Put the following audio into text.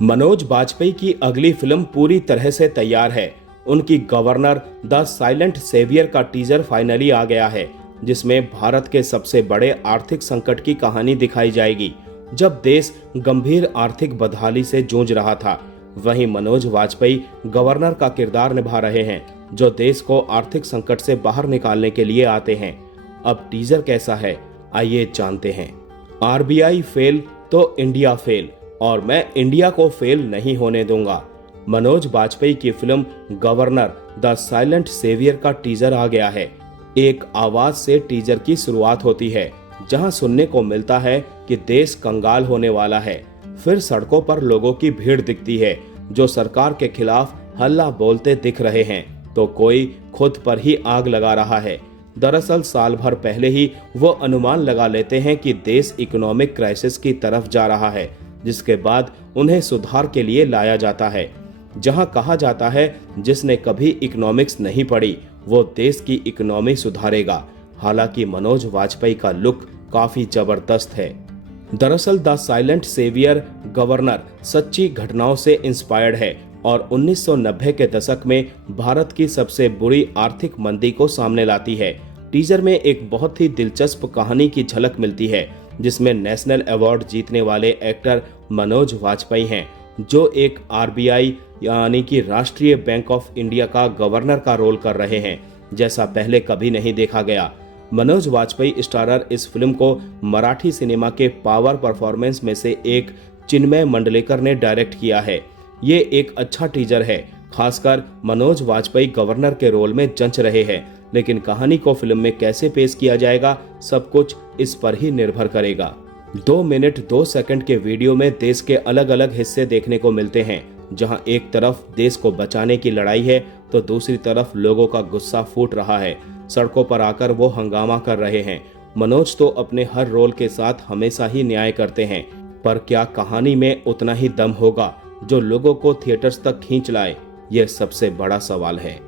मनोज वाजपेयी की अगली फिल्म पूरी तरह से तैयार है। उनकी गवर्नर द साइलेंट सेवियर का टीजर फाइनली आ गया है, जिसमें भारत के सबसे बड़े आर्थिक संकट की कहानी दिखाई जाएगी। जब देश गंभीर आर्थिक बदहाली से जूझ रहा था, वहीं मनोज वाजपेयी गवर्नर का किरदार निभा रहे हैं, जो देश को आर्थिक संकट से बाहर निकालने के लिए आते हैं। अब टीजर कैसा है, आइए जानते हैं। आरबीआई फेल तो इंडिया फेल, और मैं इंडिया को फेल नहीं होने दूंगा। मनोज वाजपेयी की film governor the silent saviour का टीजर आ गया है। एक आवाज से टीजर की शुरुआत होती है, जहां सुनने को मिलता है कि देश कंगाल होने वाला है। फिर सड़कों पर लोगों की भीड़ दिखती है, जो सरकार के खिलाफ हल्ला बोलते दिख रहे हैं, तो कोई खुद पर ही आग लगा रहा है। दरअसल साल भर पहले ही वो अनुमान लगा लेते हैं कि देश इकोनॉमिक क्राइसिस की तरफ जा रहा है, जिसके बाद उन्हें सुधार के लिए लाया जाता है। जहां कहा जाता है जिसने कभी इकोनॉमिक्स नहीं पढ़ी वो देश की इकोनॉमी सुधारेगा। हालांकि मनोज वाजपेयी का लुक काफी जबरदस्त है। दरअसल द साइलेंट सेवियर गवर्नर सच्ची घटनाओं से इंस्पायर्ड है और 1990 के दशक में भारत की सबसे बुरी आर्थिक मंदी को सामने लाती है। टीजर में एक बहुत ही दिलचस्प कहानी की झलक मिलती है, जिसमें नेशनल अवार्ड जीतने वाले एक्टर मनोज वाजपेयी हैं, जो एक आरबीआई यानी कि राष्ट्रीय बैंक ऑफ इंडिया का गवर्नर का रोल कर रहे हैं, जैसा पहले कभी नहीं देखा गया। मनोज वाजपेयी स्टारर इस फिल्म को मराठी सिनेमा के पावर परफॉर्मेंस में से एक चिन्मय मंडलेकर ने डायरेक्ट किया है। ये एक अच्छा टीजर है, खासकर मनोज वाजपेयी गवर्नर के रोल में जंच रहे हैं, लेकिन कहानी को फिल्म में कैसे पेश किया जाएगा, सब कुछ इस पर ही निर्भर करेगा। 2 मिनट 2 सेकंड के वीडियो में देश के अलग अलग हिस्से देखने को मिलते हैं, जहां एक तरफ देश को बचाने की लड़ाई है तो दूसरी तरफ लोगों का गुस्सा फूट रहा है। सड़कों पर आकर वो हंगामा कर रहे हैं। मनोज तो अपने हर रोल के साथ हमेशा ही न्याय करते हैं, पर क्या कहानी में उतना ही दम होगा जो लोगों को थिएटर्स तक खींच लाए? यह सबसे बड़ा सवाल है।